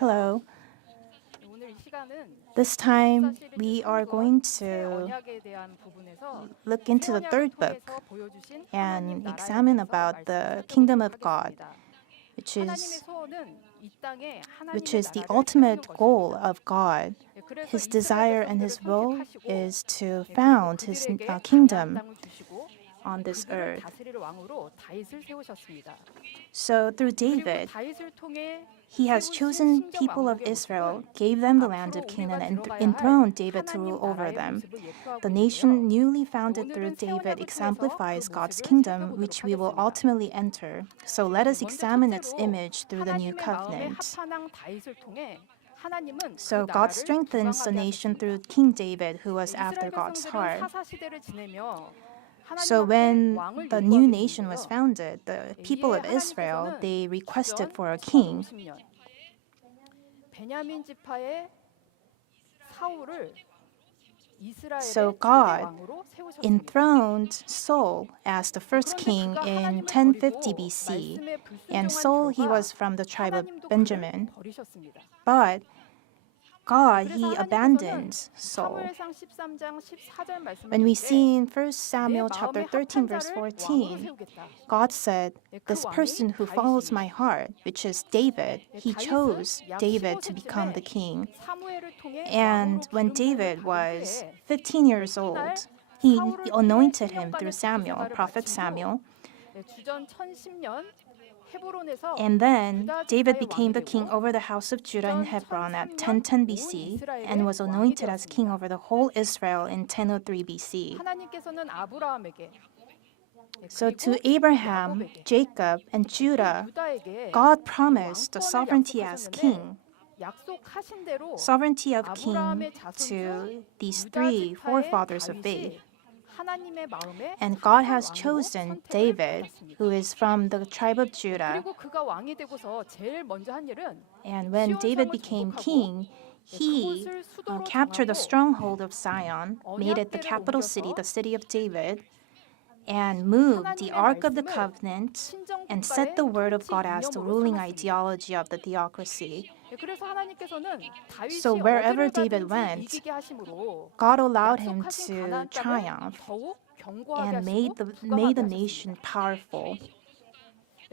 Hello. 오늘 이 시간은 This time 역사시리즈 we are 3권 going 새 to 언약에 대한 부분에서 look 새 into the 언약을 third book 통해서 보여주신 하나님 and 나라에 examine 대해서 about 말씀을 the kingdom 살펴보도록 of God, 하겠습니다. which 하나님의 is 소원은 이 땅에 which 하나님의 is the 나라를 세우는 ultimate goal 것입니다. of God. 그래서 His 이스라엘 desire and 백성들을 his will 선택하시고 is to 그리고 found his 그들에게 가나안 kingdom 땅을 주시고 on this 그들을 earth. 다스릴 왕으로 다윗을 세우셨습니다. So through 그리고 David, 다윗을 통해 he has 세우신 chosen 신정 people of 왕국의 Israel, 모습은 gave them the land 앞으로 of 우리가 Canaan, and 들어가야 할 enthroned David to rule 하나님 over 나라의 them. 모습을 예표하고 The 있는데요. nation newly founded through 오늘은 새 David 언약을 통해서 그 exemplifies God's 모습을 kingdom, 살펴보도록 which we will 하겠습니다. ultimately enter. So let us 먼저 examine its 첫째로 image through the new 하나님의 마음에 covenant. 합한 왕 다윗을 통해 하나님은 그 So God 나라를 strengthens the 부강하게 nation 하셨습니다. through King David, who was after 이스라엘 God's 백성들은 heart. 사사 시대를 지내며 하나님 So 앞에 when 왕을 the new 요구하게 nation was 되는데요. founded, the people 이에 of Israel, 하나님께서는 they requested 주전 for a king. 1050년 베냐민 지파의 사울을 이스라엘의 So 초대 God 왕으로 세우셨습니다. enthroned Saul as the first 그런데 king 그가 in 하나님을 1050 버리고 BC. 말씀에 And 불순종한 Saul, he 결과 was from the tribe of 하나님도 그를 Benjamin. 버리셨습니다. But God, 그래서 he 하나님께서는 abandoned Saul. 사무엘상 13장 14절 말씀을 When we 드릴 see 때 in 1 내 Samuel chapter 마음에 13, 합한 verse 자를 왕으로 14, 세우겠다. God said, 그 this 왕이 person who follows my 다윗입니다. heart, which is David, he chose 다윗은 약 David to become the 15세쯤에 king. 사무엘을 통해 왕으로 And when 기름 부음을 David 받은 was 후에 15 years 훗날 old, he 사울을 통해 anointed him 10년간의 through Samuel, 집기사를 prophet 마친 후 Samuel. 주전 1010년 헤브론에서 And then 유다 David 지파의 became 왕이 the king 되고 over the house of Judah in 주전 Hebron at 1003년 1010 온 BC 이스라엘의 and was 왕이 anointed as king 되었습니다. over the whole Israel in 1003 BC. 하나님께서는 아브라함에게 So to 그리고 Abraham, 야곱에게 Jacob, and 또 Judah, 유다에게 God 이 promised the 왕권을 sovereignty as 약속하셨는데 king, 약속하신 대로 sovereignty of king 아브라함의 자손 to 중 these 유다 three 지파의 forefathers of 다윗이 faith. 하나님의 마음에 And God 합한 has 왕으로 chosen 선택을 David, 받았습니다. who is from the tribe of Judah. 그리고 그가 왕이 되고서 제일 먼저 한 일은 And when David 시온성을 became 정복하고 king, he 그곳을 수도로 captured the 정하고 stronghold of Zion, made it the 언약궤를 capital city, 옮겨서 the city of David, and moved the 하나님의 Ark of the 말씀을 Covenant and 신정국가의 set the word of 통치 God as the 이념으로 ruling 삼았습니다. ideology of the theocracy. 그래서 하나님께서는 다윗이 So wherever 어디를 David 가든지 went, 이기게 하심으로 God allowed him 약속하신 to 가나안 땅을 triumph 더욱 견고하게 and 하시고 made 부강하게 the nation 하셨습니다. powerful.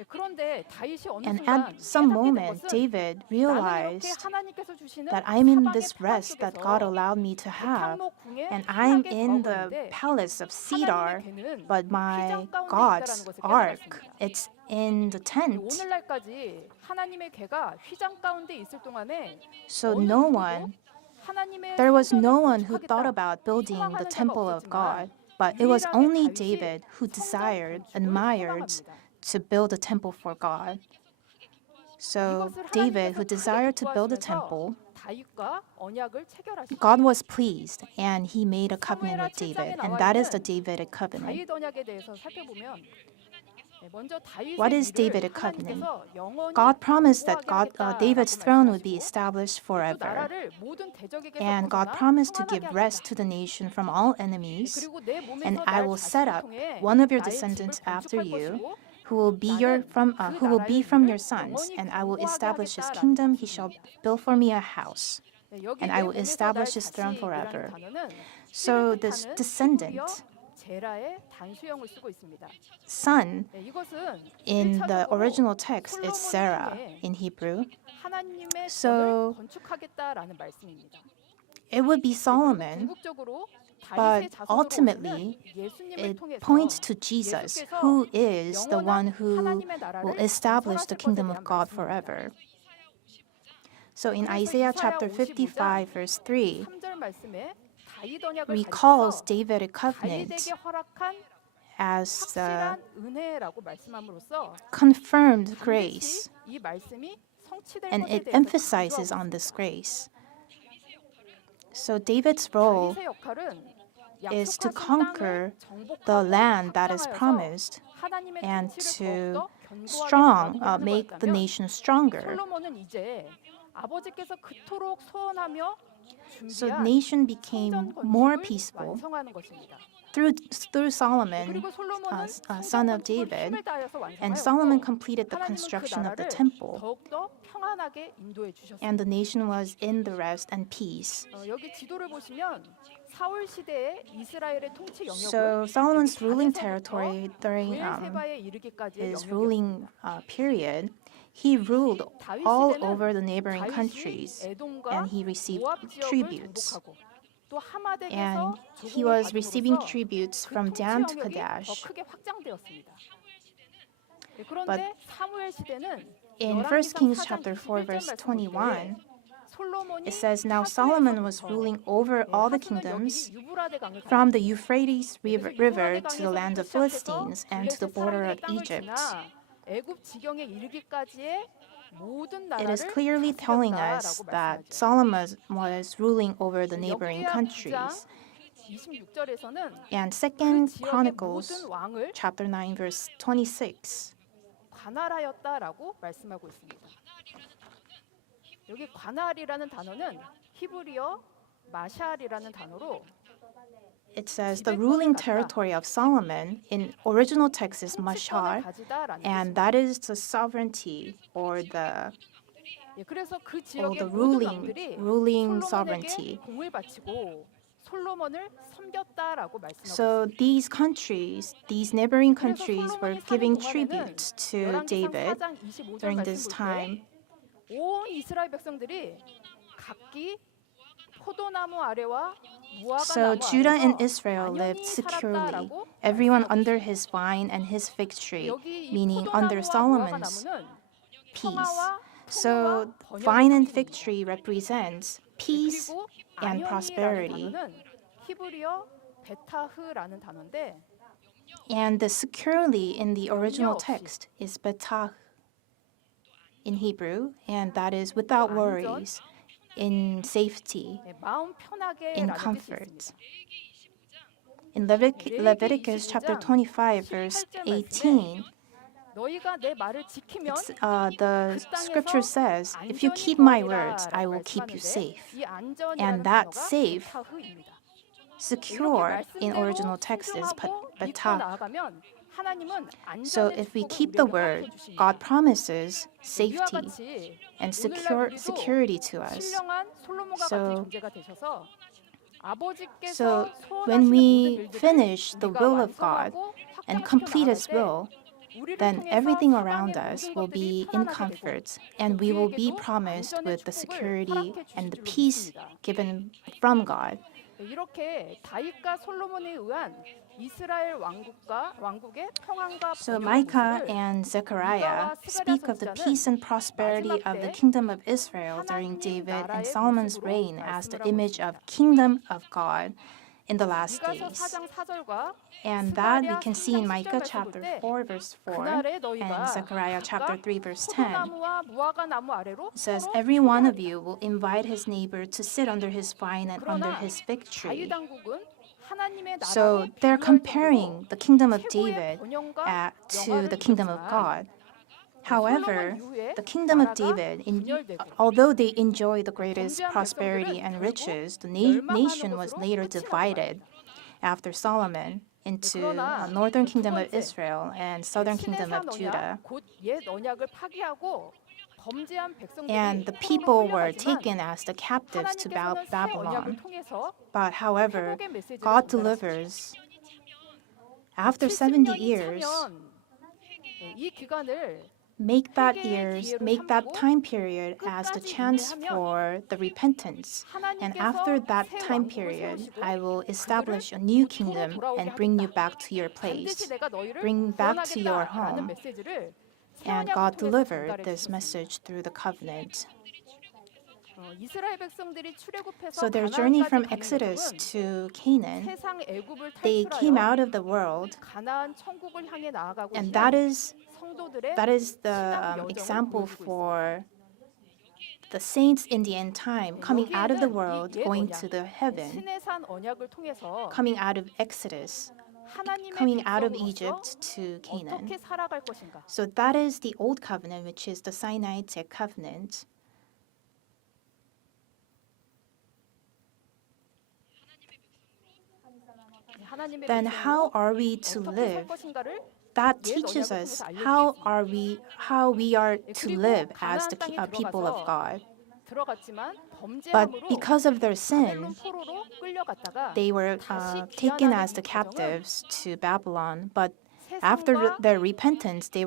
그런데 다윗이 어느 And 순간 at some 깨닫게 된 moment, 것은 David 나는 이렇게 realized 하나님께서 주시는 that I'm in 사방의 this 평안 rest that God 속에서 allowed me to have, 백향목 궁에 and I'm 편하게 in 거하고 the 있는데 palace of 하나님의 cedar, 괴는 but my 휘장 가운데 God's 있다라는 것을 ark, 깨달았습니다. it's in the tent. 오늘날까지 하나님의 괴가 휘장 가운데 있을 동안에 So 어느 no 누구도 one, 하나님의 there was 성전을 no one who thought 건축하겠다 about building the 소망하는 자가 temple of God, 없었지만 but it was 유일하게 only 다윗이 David who 성전 desired, 건축을 admired 소망합니다. to build a temple for God. So 이것을 David, who 하나님께서 크게 desired to build a 기뻐하시면서 temple, 다윗과 언약을 체결하십니다. God was pleased and he made a covenant 사무엘하 with David, 7장에 and 나와 that is the 있는 Davidic covenant. 다윗 언약에 대해서 살펴보면 먼저 다윗의 What is 위를 Davidic covenant? 하나님께서 영원히 God promised that 견고하게 David's 하겠다라고 throne would be 말씀하시고 established 또 forever. 나라를 모든 대적에게서 And God 벗어나 promised to 평안하게 give rest 하겠다. to the nation from all enemies. 그리고 내 And 몸에서 I 날 will set 자식을 up 통해 one of your 나의 집을 descendants after 건축할 you, 것이고 who will be 나는 그 나라의 from your 위를 sons, 영원히 and I will 견고하게 establish his 하겠다라는 kingdom. He shall 약속입니다. build for me a house, 여기 and 내 I will 몸에서 날 establish his throne 자식이라는 forever. 단어는 So 씨를 this 뜻하는 히브리어 descendant, 제라의 단수형을 쓰고 있습니다. son, 이것은 in the 1차적으로 original text, it's 솔로몬을 Sarah 통해 in Hebrew. 하나님의 So 전을 건축하겠다라는 말씀입니다. it would be Solomon, 궁극적으로 but 다윗의 자손으로 ultimately 오시는 예수님을 it 통해서 points to Jesus, 예수께서 who is the one 영원한 who 하나님의 will 나라를 establish the 건설하실 것에 kingdom of 대한 God 말씀입니다. forever. So in 그래서 Isaiah 이사야 chapter 55장 55, verse 3, 3절 말씀에 다윗 언약을 recalls 가리켜서 Davidic covenant 다윗에게 허락한 as the 확실한 은혜라고 말씀함으로써 confirmed 반드시 grace, 이 말씀이 성취될 and 것에 it 대해서 emphasizes 강조하고 on this 있습니다. grace. So David's role 다윗의 역할은 is to 약속하신 conquer 땅을 정복하고 the land that is 확장하여서 promised 하나님의 and 통치를 to 더욱더 견고하게 make the 바라보는 nation stronger. 솔로몬은 이제 아버지께서 그토록 소원하며 So the 준비한 nation became 성전 more 건축을 peaceful. 완성하는 것입니다. through Solomon, 그리고 솔로몬은 son of 성전 건축을 David, 힘을 다해서 and Solomon 완성하였고 completed the 하나님은 그 construction of the 나라를 temple, 더욱더 평안하게 인도해 and the 주셨습니다. nation was in the rest and peace. 여기 지도를 보시면 사울 시대의 이스라엘의 통치 영역은 So Solomon's 여기 ruling 단에서부터 territory during 브엘세바에 이르기까지의 his 영역이었습니다. ruling period, he ruled 다윗 all 시대는 over the neighboring 다윗이 countries, 에돔과 and he received 모압 지역을 tributes. 정복하고 또 하마덱에서 And he 조공을 was receiving 받음으로써 tributes 그 from 통치 Dan to 영역이 더 Kadesh. 크게 확장되었습니다. 그런데 사무엘 시대는 In 1 Kings chapter 4 verse 21, 솔로몬이 it says, Now Solomon was ruling over all the kingdoms from the Euphrates river to the land of Philistines and to the border of Egypt. 애굽 지경에 이르기까지의 모든 It is 나라를 clearly telling us 다스렸다라고 that 말씀하죠. Solomon was ruling over the neighboring 역대하 9장 countries. 26절에서는 And 그 2 지역의 Chronicles 모든 왕을 chapter 9 verse 26, 관할하였다라고 말씀하고 있습니다. 여기 관할이라는 단어는 히브리어 마샬이라는 단어로 it says the ruling territory of Solomon in original text is 통치권을 Mashar, 가지다라는 and 뜻입니다. that is the sovereignty or the 그래서 그 지역의 the 모든 왕들이 ruling 솔로몬에게 sovereignty. 공을 바치고 솔로몬을 섬겼다라고 말씀하고 So 있습니다. these countries, these neighboring 그래서 countries were 솔로몬이 사는 giving 동안에는 tributes to 열왕기상 David 4장 25절 during 말씀 this 볼 time. 때 온 이스라엘 백성들이 각기 포도나무 아래와 무화과 So 나무 Judah and 아래서 Israel lived 안연히 securely, 살았다라고 everyone 말씀하고 under 있습니다. his vine and his fig tree, 여기 이 meaning under 포도나무와 Solomon's 무화과나무는 peace. 평화와 So 풍요와 번영을 vine and fig 상징합니다. tree represents peace 그리고 and 안연이라는 prosperity. 단어는 히브리어 베타흐라는 단어인데 And the securely in the original 없이. text is betach in Hebrew, and that is without 안전, worries, in safety, 마음 편하게라는 in 뜻이 comfort. 있습니다. In Leviticus chapter 25, verse 18, 너희가 내 말을 지키면 the 그 scripture 땅에서 says, If you 안전히 keep my words, I 거하리라라고 will keep you 말씀하는데 safe. 이 안전이라는 And that 단어가 safe, 베타흐입니다. secure 이렇게 in 말씀대로 original text is 순종하고 믿고 betach. 나아가면 하나님은 So 안전의 if we 축복을 keep the 우리에게 word, 허락해 주십니다. God promises 이와 safety 같이 and 오늘날 우리도 security to us. 신령한 솔로몬과 So- 같은 존재가 되셔서 아버지께서 So 소원하시는 when 모든 we 일들을 finish the 우리가 will of God 완성하고 and 확장시켜 complete 나갈 His 때 will, 우리를 then 통해서 everything 세상의 around us 모든 will 것들이 be in 편안하게 되고 comfort, and we will be 우리에게도 promised 안전의 with the 축복을 security 허락해 and the 주실 줄로 peace 믿습니다. given from God. 이렇게 다윗과 솔로몬에 의한 이스라엘 왕국의 평안과 So 번영의 Micah 모습을 and Zechariah speak of the peace and prosperity of the kingdom of Israel during David and Solomon's reign as the image of kingdom of God in the last 미가서 days. 4장 4절과 And that we can see in Micah chapter 4 verse 4 그날에 and 너희가 Zechariah chapter 3 verse 10. 포도나무와 무화과 나무 아래로 It says, 서로 every one of 초대하리라. you will invite his neighbor to sit under his vine and under 그러나 his fig tree. 다윗 왕국은 하나님의 나라로 So they're 비유할 comparing 정도로 the kingdom of 최고의 David 번영과 to 영화를 the kingdom of 누렸지만 God. However, 솔로몬 이후에 the kingdom of 나라가 David, 분열되고 although they enjoy the greatest 범죄한 prosperity 백성들은 and 결국 riches, the 멸망하는 nation was 것으로 later 끝이 나고 divided 말입니다. after Solomon into 그러나 northern 두 kingdom of 번째, Israel and southern kingdom 신의 of 산 Judah. 언약 곧 옛 언약을 파기하고 범죄한 백성들이 And the 포로로 people were 끌려가지만 taken as the captives to 하나님께서는 새 언약을 Babylon. 통해서 But however, 회복의 메시지를 God 전달하십니다. delivers. After 70 years, 이 기간을 make that time period as the chance for the repentance. And after that time period, I will establish a new kingdom and bring you back to your place, bring back to your home. And God delivered this message through the covenant. So their journey from Exodus to Canaan, they came out of the world, and that is the example for the saints in the end time coming out of the world, going to the heaven, coming out of Exodus, coming out of Egypt to Canaan. So that is the old covenant, which is the Sinaitic covenant. 하나님의 then how 백성으로 are we to 어떻게 살 live? 것인가를 That 옛 teaches 언약을 us 통해서 how we are to 그리고 live as 가나안 the 땅에 people of 들어가서 God. 들어갔지만 But 범죄함으로 because of their 바벨론 sin, 포로로 끌려갔다가 they were 다시 taken 귀환하는 as 이 the 과정은 captives to Babylon. But after 세상과 their repentance, they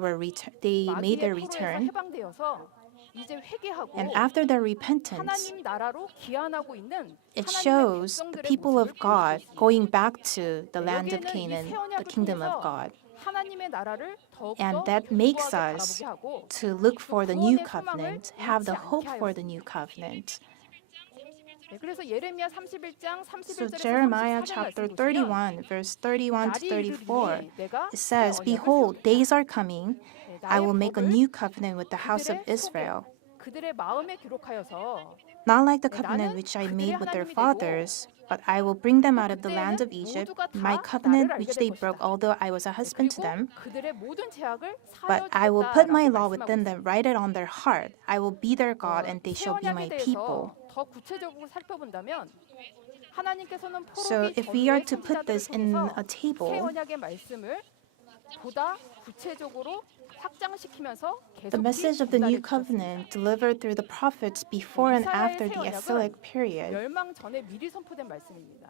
made their 마귀의 포로에서 return. 해방되어서 이제 회개하고 And after their repentance, 하나님 나라로 귀환하고 있는 it 하나님의 shows the 백성들의 people 모습을 of God 보여주고 있습니다. going back to the 네, land of 여기에는 이 Canaan, 새 the 언약을 kingdom of 통해서 God. 하나님의 나라를 더욱더 And that makes 견고하게 us 바라보게 하고 to look 또 for the new 구원의 소망을 covenant, have the 잃지 않게 hope for the new 하였습니다. covenant. 네, 그래서 예레미야 31장 So 31절에서 Jeremiah 34절 chapter 말씀 보시면 31, verse 31 to 날이 34, 이르리니 내가 it 새 says, 언약을 Behold, 세우겠다. days are coming, 네, I 나의 will make a 법을 new covenant with the house of 그들의 속에 Israel, 그들의 마음에 기록하여서 not like the 네, covenant 나는 which I 그들의 made with their 하나님이 되고 fathers, but I will bring them 또 out of the land of 그때에는 Egypt, 모두가 my 다 covenant 나를 알게 which 될 they broke, 것이다. although I was a 네, husband to 그리고 them. 그들의 모든 죄악을 But I will put my law 사하여 within 주겠다라고 them, 말씀하고 write it on their heart. I will be their God, 있습니다. and they 새 shall be 언약에 my people. 대해서 더 구체적으로 살펴본다면 하나님께서는 So 포로기 if we are 전후의 to put 선지자들을 this in 통해서 a 새 table, 언약의 말씀을 보다 구체적으로 확장시키면서 the 계속 message of the new 전달해 주셨습니다. covenant delivered through the prophets before and 이사야의 after 새 the 언약은 exilic period, 멸망 전에 미리 선포된 말씀입니다.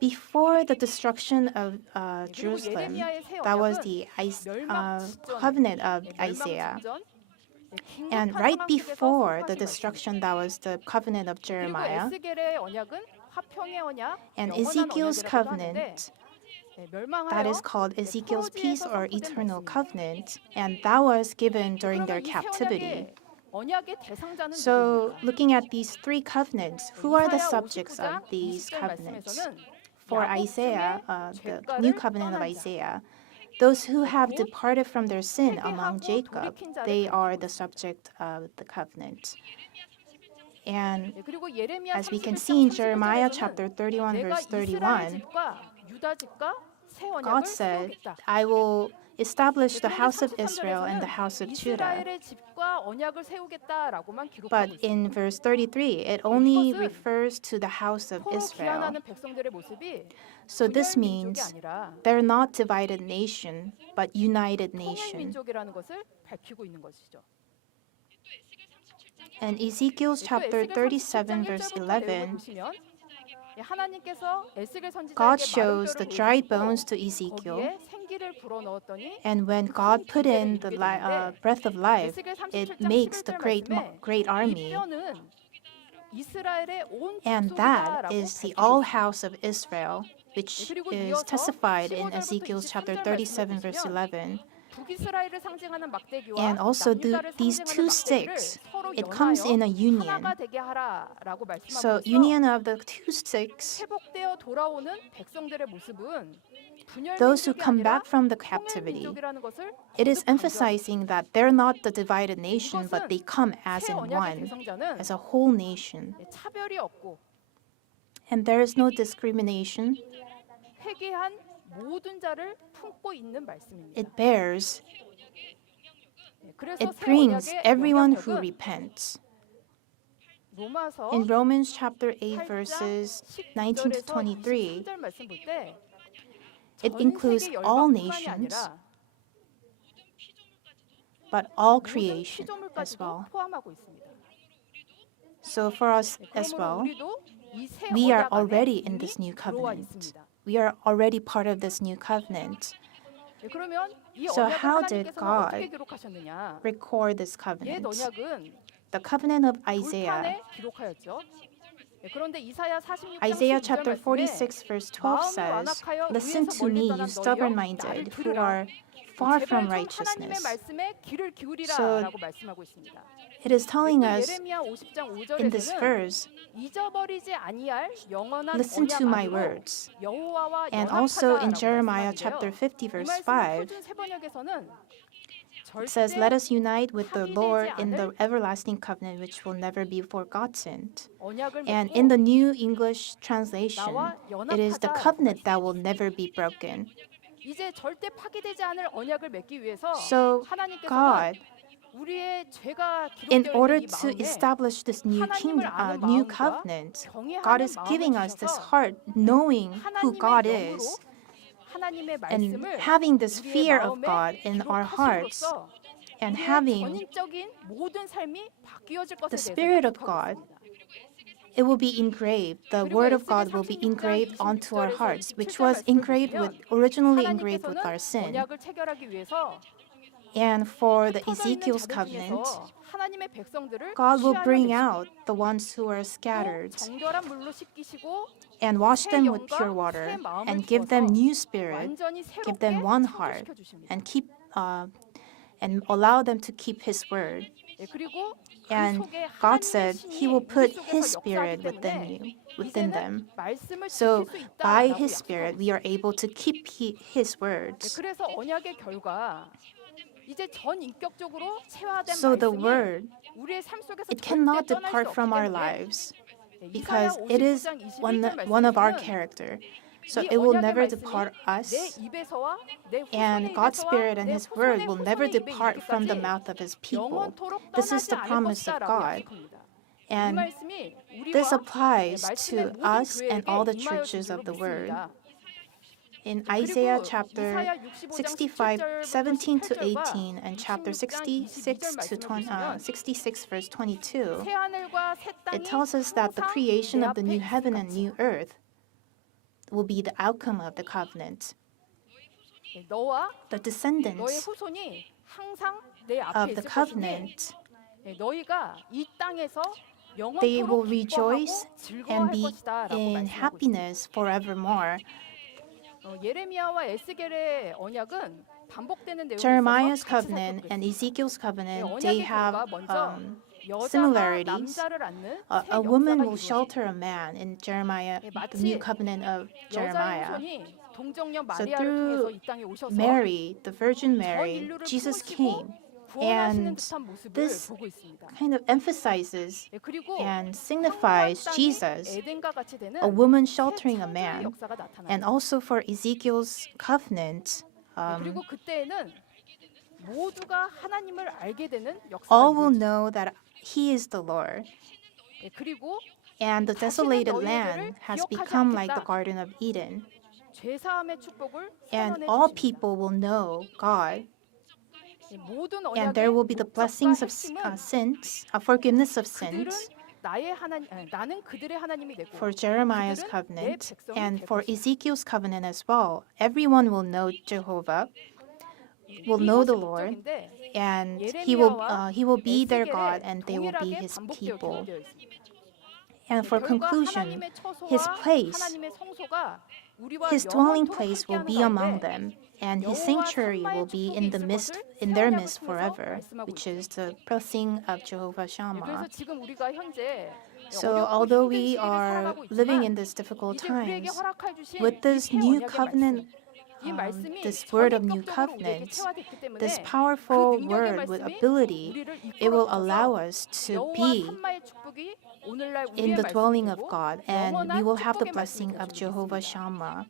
before the destruction of 그리고 Jerusalem, 예레미야의 새 that was 언약은 the 멸망 직전에 covenant of 멸망 Isaiah. 직전 And 긴급한 right 상황 속에서 before the 선포하신 말씀입니다. destruction, that was the covenant of 그리고 Jeremiah. 에스겔의 언약은 화평의 언약, And 영원한 Ezekiel's 언약이라고도 하는데 covenant, 네, 멸망하여 that is called Ezekiel's peace 포로지에서 or 선포된 eternal 말씀입니다. covenant, and that was given during their 그러면 이 새 captivity. 언약의 대상자는 So, 누구입니까? looking at these three covenants, who are the 이사야 subjects 59장 of these 20절 covenants? 말씀에서는 For 야곱 Isaiah, 중에 the new 죄가를 covenant of 떠난 자, Isaiah, those who have 곧 departed from their sin among 회개하고 Jacob, 돌이킨 자를 they are 가리키고 the 있습니다. subject of the covenant. And 네, 그리고 예레미야 as we can 31장 see in Jeremiah 31절에서는 chapter 31, 내가 verse 이스라엘 31, 집과 유다 집과 새 God 언약을 said, 세우겠다. I will establish the 그런데 house of Israel and 33절에서는 the house of Judah. 이스라엘의 집과 언약을 세우겠다라고만 기록하고 But 있습니다. in verse 33, it only 이것은 refers to the house of 포로 Israel. 귀환하는 백성들의 모습이 So this 분열 민족이 means 아니라 they're not divided nation, but united 통일 nation. 민족이라는 것을 밝히고 있는 것이죠. And Ezekiel's 또 chapter 에스겔 37, 37장 verse 1절부터 내용을 11, 보시면 하나님께서 에스겔 God 선지자에게 shows 마른 the 뼈를 dried 보여주시고 bones to Ezekiel. 거기에 생기를 불어넣었더니 And when God put in the breath of life, 에스겔 it 37장 makes the 11절 말씀에 great 이 army. 뼈는 이스라엘의 온 And that 족속이다라고 is the 밝히고 all 있습니다. house of Israel, which 그리고 is 이어서 testified in 15절부터 Ezekiel chapter 23절 37, verse 말씀을 11. 북이스라엘을 상징하는 막대기와 And also 남유다를 these 상징하는 two 막대기를 sticks, 서로 it comes in a 연하여 union. 하나가 되게 하라라고 So 말씀함으로써 union of the two sticks, 회복되어 돌아오는 백성들의 모습은 분열 those who 민족이 come 아니라 back from the 통일 captivity, 민족이라는 것을 it is 거듭 강조하고 emphasizing that they're not the divided nation, but they come as 새 in 언약의 one, 대상자는 as a whole nation. 차별이 없고 And there is no discrimination. 회개한 모든 자를 품고 있는 말씀입니다. It bears, 그래서 it 새 brings 언약의 everyone who 영향력은 repents. 로마서 In Romans chapter 8, 8장 verses 19 to 19절에서 23, 23절 말씀 볼 때 it 전 includes 세계 all 열방뿐만이 nations, 아니라 but all 모든 creation as 피조물까지도 well. 포함하고 있습니다. So for us as 그러므로 well, 우리도 이 새 we are 언약 안에 already in 이미 this new 들어와 covenant. 있습니다. We are already part of this new covenant. 그러면 이 So 언약을 how did 하나님께서는 어떻게 God 기록하셨느냐? Record this 옛 covenant. 언약은 The covenant of Isaiah, 돌판에 기록하였죠. 그런데 이사야 46장 Isaiah 12절 chapter 말씀에 46, verse 12 마음이 says, 완악하여 Listen 의에서 to 멀리 me, 떠난 you 너희여, stubborn-minded, 나를 who 들으라. are far 제발 from 좀 하나님의 righteousness. 말씀에 귀를 So, 기울이라라고 말씀하고 있습니다. It is telling 또 us 예레미야 50장 in this 5절에서는 verse, 잊어버리지 아니할 영원한 listen to my 언약 안으로 words. 여호와와 And also in 연합하자라고 Jeremiah 말씀하는데요. chapter 50, 이 verse 말씀을 5, 표준 세번역에서는 it says, Let 절대 us unite with the Lord in the 않을 everlasting covenant which will never be forgotten. 언약을 And in 맺고 the New English translation, 나와 it is the 연합하자라고 covenant that 말씀하고 will never be broken. 이제 절대 파기되지 않을 언약을 맺기 위해서 So 하나님께서는 God, 우리의 죄가 in 기록되어 order 있는 이 to 마음에 establish this new 하나님을 아는 new 마음과 covenant, God 경외하는 is giving 마음을 us this 주셔서 heart knowing who 하나님의 God 영으로 is. 하나님의 and 말씀을 having this 우리의 fear of 마음에 God in our hearts 기록하심으로써 and 우리의 having 전인적인 모든 삶이 바뀌어질 것에 the 대해서 Spirit of 약속하고 God, 있습니다. it will be engraved. The 그리고 word of 에스겔 God will be 36장 engraved onto our 26절에서 hearts, which 27절 was 말씀을 engraved with 보시면 originally engraved with 하나님께서는 our sin. 언약을 체결하기 위해서 And for the 흩어져 있는 Ezekiel's 자들 covenant, 중에서 하나님의 백성들을 God will bring 취하려내시고 out the ones who are 또 scattered 정결한 물로 씻기시고 and wash 새 them with 영과 pure 새 water 마음을 and give them 주어서 new spirit, 완전히 give 새롭게 them one heart, 창조시켜 주십니다. and and allow them to keep His word. 예, 그리고 그 And 속에 God 하나님의 said He 신이 will 우리 put 속에서 His 역사하기 spirit 때문에 within 이제는 them. 말씀을 So 지킬 수 by 있다라고 His 약속하고 spirit, 있습니다. we are able to keep His 예, words. 그래서 언약의 결과 이제 전 인격적으로 체화된 So the 말씀이 word, 우리의 삶 속에서 it 절대 cannot 떠날 수 depart 없기 from our 때문에 lives 예, 이사야 because it is 59장 21절 one of our 말씀에서는 character. So 이 it will 언약의 never 말씀이 depart 내 us, 입에서와 내 후손의 and God's 입에서와 Spirit and 내 His 후손의 word will never 후손의 입에 depart from the 이르기까지 mouth of His people. 영원토록 This is 떠나지 the 않을 promise of 것이다라고 God. 약속합니다. 이 And 말씀이 this 우리와 applies 말씀의 to 모든 us and all the 교회에게 임하여 churches 줄 of 줄로 the word. 믿습니다. In Isaiah 그리고 chapter 이사야 65장 65, 17 to 17절과 18, and chapter 66장 66 to 22절 말씀을 보시면 66 verse 22, 새 하늘과 새 it 땅이 tells us that the 항상 creation 내 of the 앞에 new 있을 heaven and 같이 new earth will be the outcome of the covenant. 너와 The 너의 descendants 후손이 항상 내 앞에 of the 있을 것이니 covenant, 너희가 이 땅에서 they 영원토록 will 기뻐하고 rejoice and 즐거워할 be 것이다라고 in 말씀하고 있습니다. happiness forevermore. 예레미야와 에스겔의 언약은 반복되는 내용이 Jeremiah's 있어서 같이 covenant 살펴보겠습니다. and Ezekiel's covenant, 언약의 they 결과 have 먼저 여자가 similarities. 남자를 안는 새 A woman 역사가 will 이루어집니다. shelter a man in Jeremiah, the 마치 new covenant of 여자의 Jeremiah. 후손이 동정녀 So 마리아를 통해서 through 이 땅에 오셔서 Mary, the Virgin 전 Mary, 인류를 Jesus 품으시고 came 구원하시는 and 듯한 모습을 this 보고 있습니다. kind of emphasizes 그리고 and signifies 황무한 땅이 Jesus, 에덴과 같이 되는 a woman 새 sheltering a 창조의 man. 역사가 나타납니다. And also for Ezekiel's covenant, 그리고 그때에는 모두가 하나님을 알게 되는 역사가 all will 이루어집니다. know that He is the Lord. 그리고 And the desolated 너희의 land 죄를 has 기억하지 become like the 않겠다. Garden of Eden. 죄 사함의 축복을 And 선언해 all 주십니다. people will know God. 모든 And there will 언약의 be the 목적과 blessings of 핵심은 forgiveness of 그들은 sins 나의 하나님, 나는 그들의 하나님이 되고 for Jeremiah's 그들은 내 covenant 백성이 and 될 for 것이다. Ezekiel's covenant as well. Everyone will know Jehovah, will know the 이것이 Lord, 목적인데 and 예레미야와 He will be their 에스겔에 God, and they will be 동일하게 His 반복되어 people. 기록되어 있습니다. And for 결과 conclusion, 하나님의 처소와 His place, 하나님의 성소가 우리와 His dwelling 영원토록 place will 함께하는 be among 가운데 them, and His 여호와 sanctuary 삼마의 will be 축복이 in the 있을 midst, 것을 in their 새 midst 언약을 통해서 forever, 말씀하고 which 있죠. is the blessing of Jehovah 그래서 Shammah. 지금 우리가 현재 So 어렵고 although 힘든 we 시기를 are 살아가고 living 있지만 in this difficult 이제 우리에게 times, 허락해 주신 with this 이새 new 언약의 covenant, 말씀, 이 말씀이 this word of new 전인격적으로 우리에게 covenant, 체화됐기 때문에 this 그 powerful 능력의 word with 말씀이 ability, 우리를 it will 이끌어 allow 주셔서 us to 여호와 be 삼마의 축복이 오늘날 in 우리의 the dwelling 말씀이 of 되고 God, and we 영원한 will have the 축복의 말씀이 blessing of 되어주고 Jehovah 있습니다. Shammah.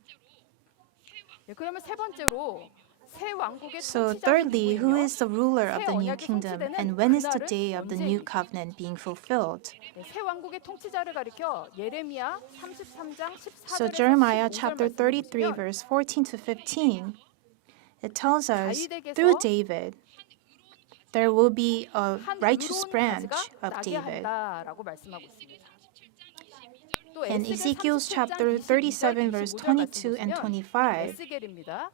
그러면 세 번째로 새 왕국의 So 통치자는 thirdly, who 누구이며 is the ruler of 새 the new 언약이 kingdom, 성취되는 and when is the 그날은 day of the new 언제입니까? covenant being fulfilled? 새 왕국의 통치자를 가리켜 예레미야 33장 14절에서 So Jeremiah 15절 chapter 말씀을 33 보시면 verse 14 to 15, it tells us 다윗에게서 through David there will be a 한 righteous 의로운 branch 가지가 of 나게 David. 한다라고 말씀하고 있습니다. 또 In 에스겔 Ezekiel 37장 chapter 37 verse 22절 말씀 22 and 보시면 25, 에스겔입니다.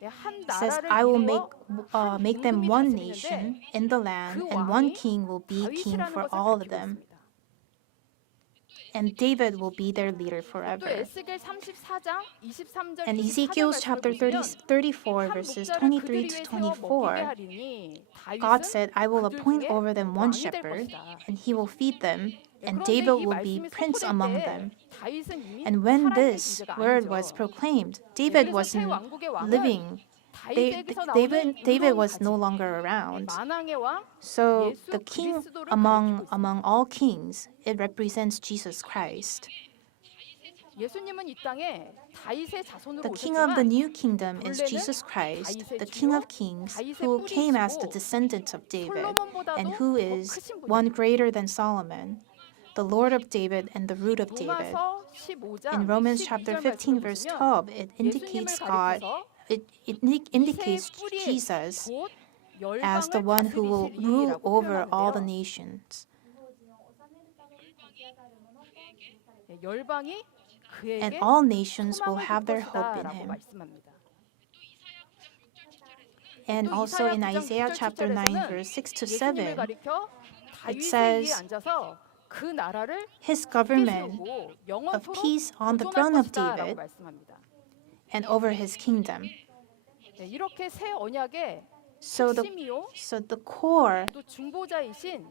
한 it says, 나라를 I will 이루어 make them 임금이 one 다스리는데 nation in the land, 그 and one 왕이 king will be king 다윗이라는 for 것을 all of 밝히고 them, 있습니다. and David will be their leader 또 forever. 에스겔 34장 23절 And 24절 Ezekiel chapter 말씀을 34 한 verses 목자를 23 그들 to 위에 세워 먹이게 24, 하리니 God 다윗은 said, I will 그들 appoint 중에 over them one 왕이 될 shepherd, 것이다. and he will feed them, and 그런데 David 이 will be 말씀이 prince 선포될 among 때 them. 다윗은 이미 And when 살아있는 this 존재가 word 아니죠. was proclaimed, David 그래서 새 wasn't 왕국의 왕은 living. 다윗에게서 나오는 David 의로운 was 가지, no longer around. 만왕의 왕 So 예수 the king 그리스도를 among 가리키고 있습니다. all kings, it represents Jesus Christ. 예수님은 이 땅에 다윗의 자손으로 The king of the 오셨지만 new kingdom is 본래는 Jesus Christ, 다윗의 the king of 주요, kings, 다윗의 who came as the 뿌리이시고 descendant of David, and 솔로몬보다도 who 더 is 크신 one 분입니다. greater than Solomon. the Lord of David and the root of David. 로마서 15장 In Romans chapter 15 verse 12, it indicates God, it indicates Jesus as the one who will rule over all the nations. 열방이 And 그에게 all nations will 소망을 have 둘 their hope in 것이다라고 him. 말씀합니다. And 또 also in 이사야 Isaiah 9장 chapter 9 7절에서는 verse 6 to 예수님을 7, 가리켜 it 다윗의 says, 위에 앉아서 그 나라를 his 크게 government 세우고 of 영원토록 peace on the 보존할 throne of 것이다라고 David 말씀합니다. and over his kingdom. 네, 이렇게 새 언약의 So 핵심이요 the core, 또 중보자이신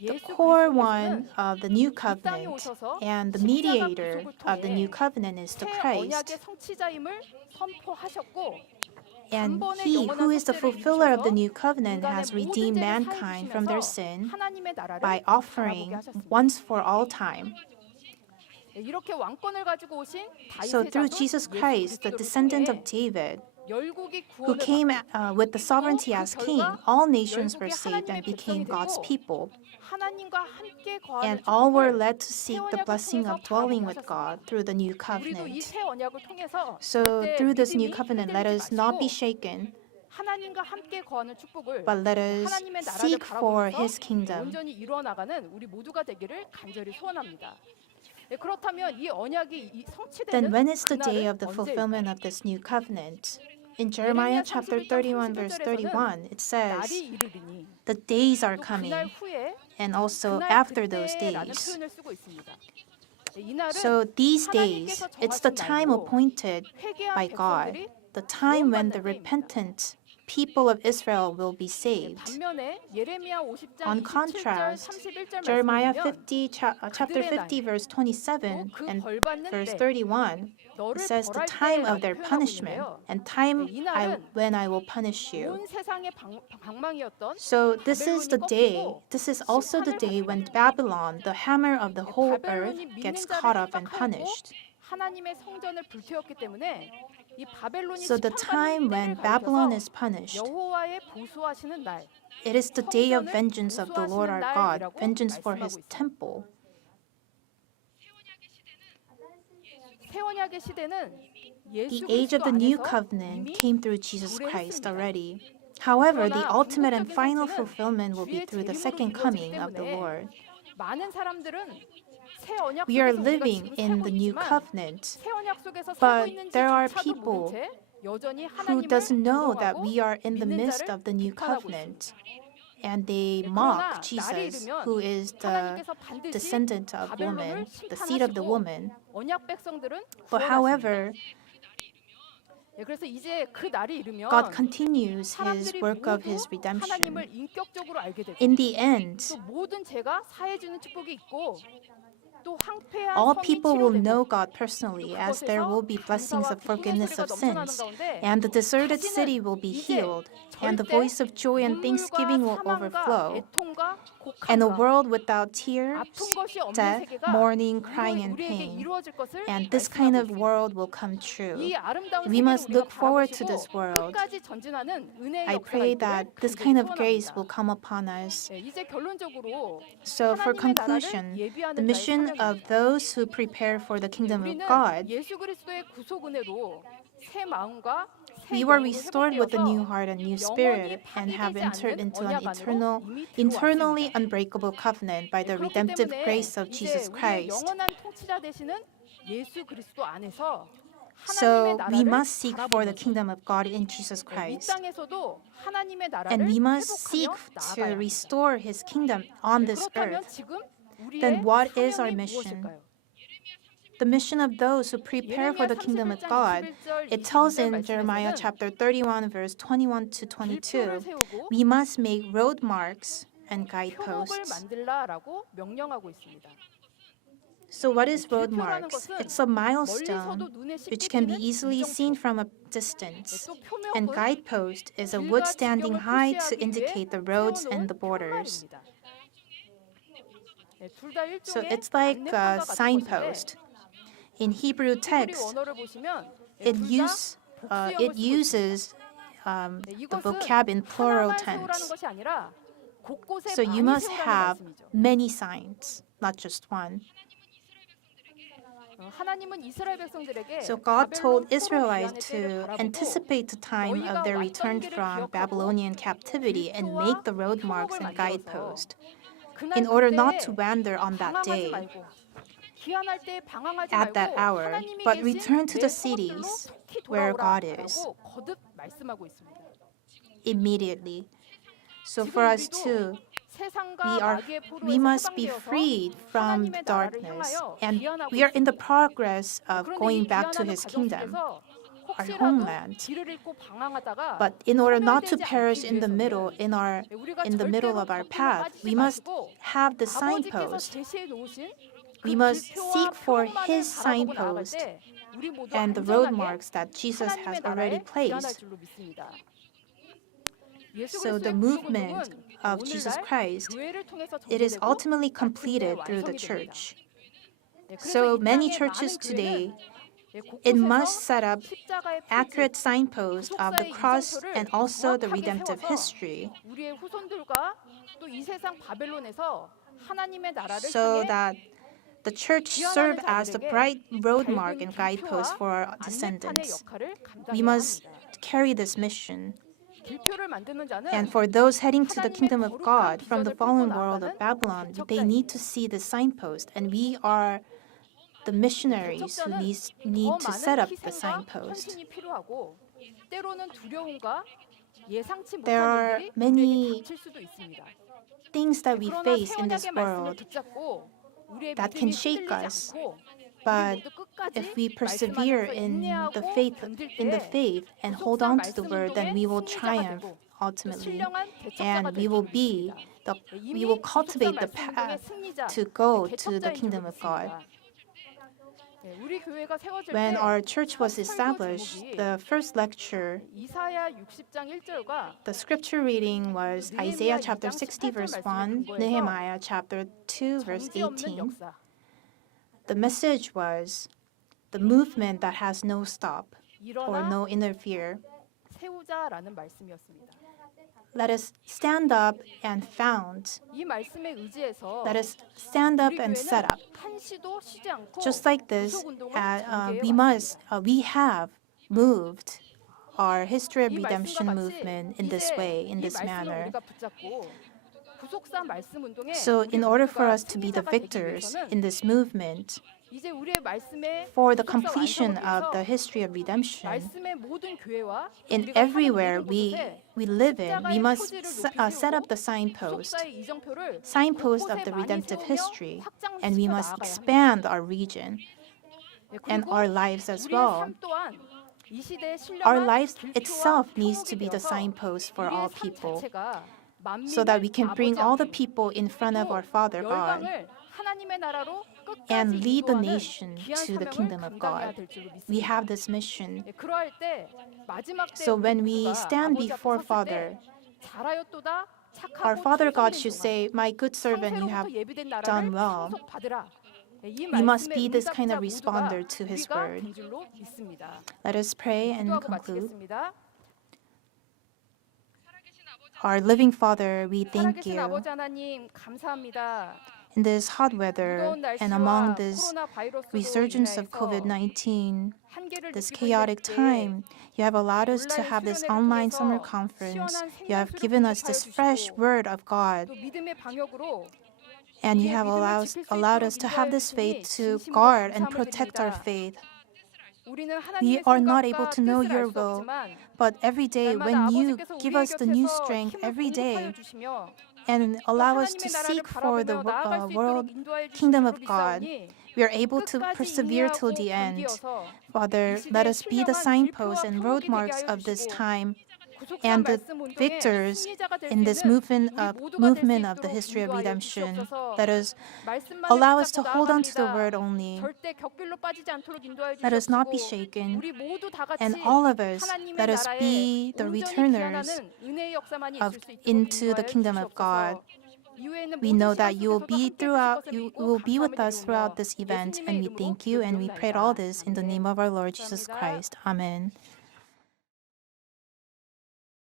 the 예수 core 그리스도께서는 one of the new 이 땅에 covenant 오셔서 and the 십자가 mediator 구속을 of the new 통해 covenant is the 새 Christ. 언약의 성취자임을 선포하셨고 And 단번에 he 영원한 who is the 속죄를 fulfiller of the 이루셔서 new covenant 인간의 has 모든 redeemed 죄를 mankind from their 사해 sin 주시면서 하나님의 나라를 by 바라보게 offering 하셨습니다. once for all time. 네, 이렇게 왕권을 가지고 오신 So 다윗의 through 자손 Jesus 예수 Christ, the 그리스도를 descendant 통해 of David, 열국이 who 구원을 came 받고 with the sovereignty as king, all nations were saved and became God's people. 하나님과 함께 거하는 And all were 축복을 led to seek the blessing of dwelling with God through the new 우리도 이 covenant. 새 언약을 통해서 So 절대 through this new 믿음이 covenant, let us 흔들리지 not be 마시고 shaken, 하나님과 함께 거하는 축복을 but let us 하나님의 나라를 seek for 바라보면서 his kingdom. 온전히 이루어 나가는 우리 모두가 되기를 간절히 소원합니다. 네, 그렇다면 이 언약이 성취되는 Then when is the day 그날은 of the 언제일까요? fulfillment of this new covenant? In Jeremiah chapter 31 verse 31, it says, 날이 이르리니 the days are 또 그날 coming, 후에 and also 그날 after those 그때라는 days. 표현을 쓰고 있습니다. 네, 이 날은 So these days, 하나님께서 it's the 정하신 time 날로 appointed 회개한 by God, 백성들이 the time when the 구원받는 때입니다. repentant people of Israel will be saved. 반면에 예레미야 50장 On 27절 contrast, 31절 Jeremiah 말씀을 50, chapter 50, verse 27 그 and 벌받는 verse 때 31, it 너를 says the 벌할 time of 때라고 their 표현하고 punishment 있는데요. and time 이 날은 when I will punish you. 온 세상의 방망이었던 So this is the day, 꺾이고 this is also the 심판을 day 받는 when 날입니다. Babylon, the hammer of the whole earth, 바벨론이 gets 믿는 caught 자를 up and 핍박하였고 punished. 하나님의 성전을 불태웠기 때문에 이 바벨론이 So the time 심판받는 when 때를 Babylon 가리켜서 is punished, 여호와의 보수하시는 날, it is the day of 성전을 vengeance of the Lord our God, 보수하시는 vengeance for 날이라고 his 말씀하고 있습니다. temple. 새 언약의 시대는 The 예수 age of 그리스도 the new 안에서 covenant 이미 came through Jesus Christ 도래했습니다. already. However, the 그러나 ultimate and 궁극적인 final 성취는 fulfillment will be 주의 through the 재림으로 second 이루어지기 coming of the 때문에 Lord. 많은 사람들은 새 언약 We are 속에서 우리가 living 지금 in 살고 the new 있지만 covenant, 새 언약 속에서 살고 but 있는지 there are 조차도 people 모른 채 여전히 who 하나님을 doesn't know that 부러워하고 we are in the 믿는 midst 자를 of the new 비판하고 covenant. 있습니다. And they 그러나 mock 날이 Jesus, 이르면 who is the 하나님께서 반드시 descendant of 바벨론을 woman, the seed of the 심판하시고 woman. 언약 백성들은 But 구원하십니다. however, 네, 그래서 이제 그 날이 이르면 God continues his 사람들이 work of 모두 his redemption. 하나님을 인격적으로 알게 되고 In the end, 또 모든 죄가 사해지는 축복이 있고 또 황폐한 all 성이 people will know 치료되고 God personally, as there will be blessings 감사와 of forgiveness 기쁨의 of 소리가 넘쳐나는 sins, 가운데 and the deserted 다시는 city will be 이제 healed, and the 절대 voice of joy and thanksgiving will 눈물과 overflow. 사망과 애통과 And a 곡함과 world without tears, 아픈 것이 없는 death, 세계가 mourning, crying, and 우리에게 pain. 이루어질 것을 And this kind 말씀하고 of 있습니다. world will come true. 이 아름다운 We 세계를 must 우리가 look forward to 바라보시고 this world. 끝까지 전진하는 은혜의 I 역사가 pray 있기를 that this 간절히 kind of grace 소원합니다. will come upon us. 네, 이제 결론적으로 So for 하나님의 나라를 conclusion, the 예비하는 자의 mission of 사명입니다. those who prepare for the kingdom of 우리는 God, 예수 그리스도의 구속 은혜로 새 마음과 새 we were 영으로 restored with a new 회복되어서 heart and new 영원히 spirit and have 파괴되지 entered 않는 into an 언약 안으로 이미 eternally 들어왔습니다. unbreakable covenant by the 그렇기 redemptive 때문에 grace of 이제 Jesus 우리의 Christ. 영원한 통치자 되시는 예수 그리스도 안에서 So 하나님의 we 나라를 must seek for the 바라보면서 kingdom of God in Jesus 이 Christ. 땅에서도 하나님의 나라를 And we must seek 회복하며 to 나아가야 합니다. restore his kingdom on this 그렇다면 earth. 지금 우리의 Then what is our 사명이 mission? 무엇일까요? The mission of those who prepare for the kingdom of God, it tells in Jeremiah chapter 31, verse 21 to 22, we must make road marks and 표목을 guideposts. 만들라라고 명령하고 있습니다. So what is road 길표라는 marks? 것은 It's a 멀리서도 milestone 눈에 쉽게 which can be 띄는 easily seen 지정표. from a distance. 또 And 표명은 guidepost is a 길과 wood standing 지경을 high to 표시하기 위해 indicate the roads 세워놓은 and the borders. 표말입니다. 둘 다 So 일종의 it's like 안내판과 a 같은 signpost. In Hebrew 히브리 text, 언어를 보시면 it 둘 다 uses 복수형을 it 쓰고 있습니다. uses the 이것은 vocab in plural 하나만 세우라는 tense. 것이 아니라 곳곳에 So you 많이 must 세우라는 have 말씀이죠. many signs. not just one. 하나님은 이스라엘 백성들에게 So God told 바벨론 포로 Israelites 귀환의 때를 to 바라보고 anticipate the time of their return from Babylonian captivity and make the road marks and guideposts in order not to wander on that day at that hour, but return to the cities where God is immediately. So for us too, we must be freed from darkness, and we are in the progress of going back to His kingdom, our homeland. But in order not to perish in the middle of our path, we must have the signpost. We must seek for His signpost and the road marks that Jesus has already placed. So the movement of Jesus Christ, it is ultimately completed through the church. So many churches today, it must set up accurate signposts of the cross and also the redemptive history, so that the church serve as the bright road mark and guidepost for our descendants. We must carry this mission. And for those heading to the kingdom of God from the fallen world of Babylon, they need to see the signpost, and we are the missionaries who need to set up the signpost. There are many things that we face in this world that can shake us, but if we persevere in the faith and hold on to the word, then we will triumph ultimately, and we will cultivate the path to go to the kingdom of God. When our church was established, the first lecture, the scripture reading was Isaiah chapter 60 verse 1, Nehemiah chapter 2 verse 18. The message was the movement that has no stop or no interfere. Let us stand up and found. Let us stand up and set up. Just like this, we have moved our History of Redemption movement in this way, in this manner. So in order for us to be the victors in this movement, for the completion of the history of redemption, in everywhere we live in, we must set up the signpost of the redemptive history, and we must expand our region and our lives as well. Our lives itself needs to be the signpost for all people, so that we can bring all the people in front of our Father God and lead the nation to the kingdom of God. We have this mission. So when we stand before Father, our Father God should say, "My good servant, you have done well." We must be this kind of responder to His word. Let us pray and conclude. Our living Father, we thank you. In this hot weather and among this resurgence of COVID-19, this chaotic time, you have allowed us to have this online summer conference. You have given us this fresh word of God. And you have allowed us to have this faith to guard and protect our faith. We are not able to know your will, but every day when you give us the new strength every day and allow us to seek for the world kingdom of God, we are able to persevere till the end. Father, let us be the signposts and road marks of this time and the victors in this movement of the history of redemption. Let us allow us to hold on to the word only. Let us not be shaken. And all of us, let us be the returners into the kingdom of God. We know that you will be with us throughout this event, and we thank you and we pray all this in the name of our Lord Jesus Christ. Amen.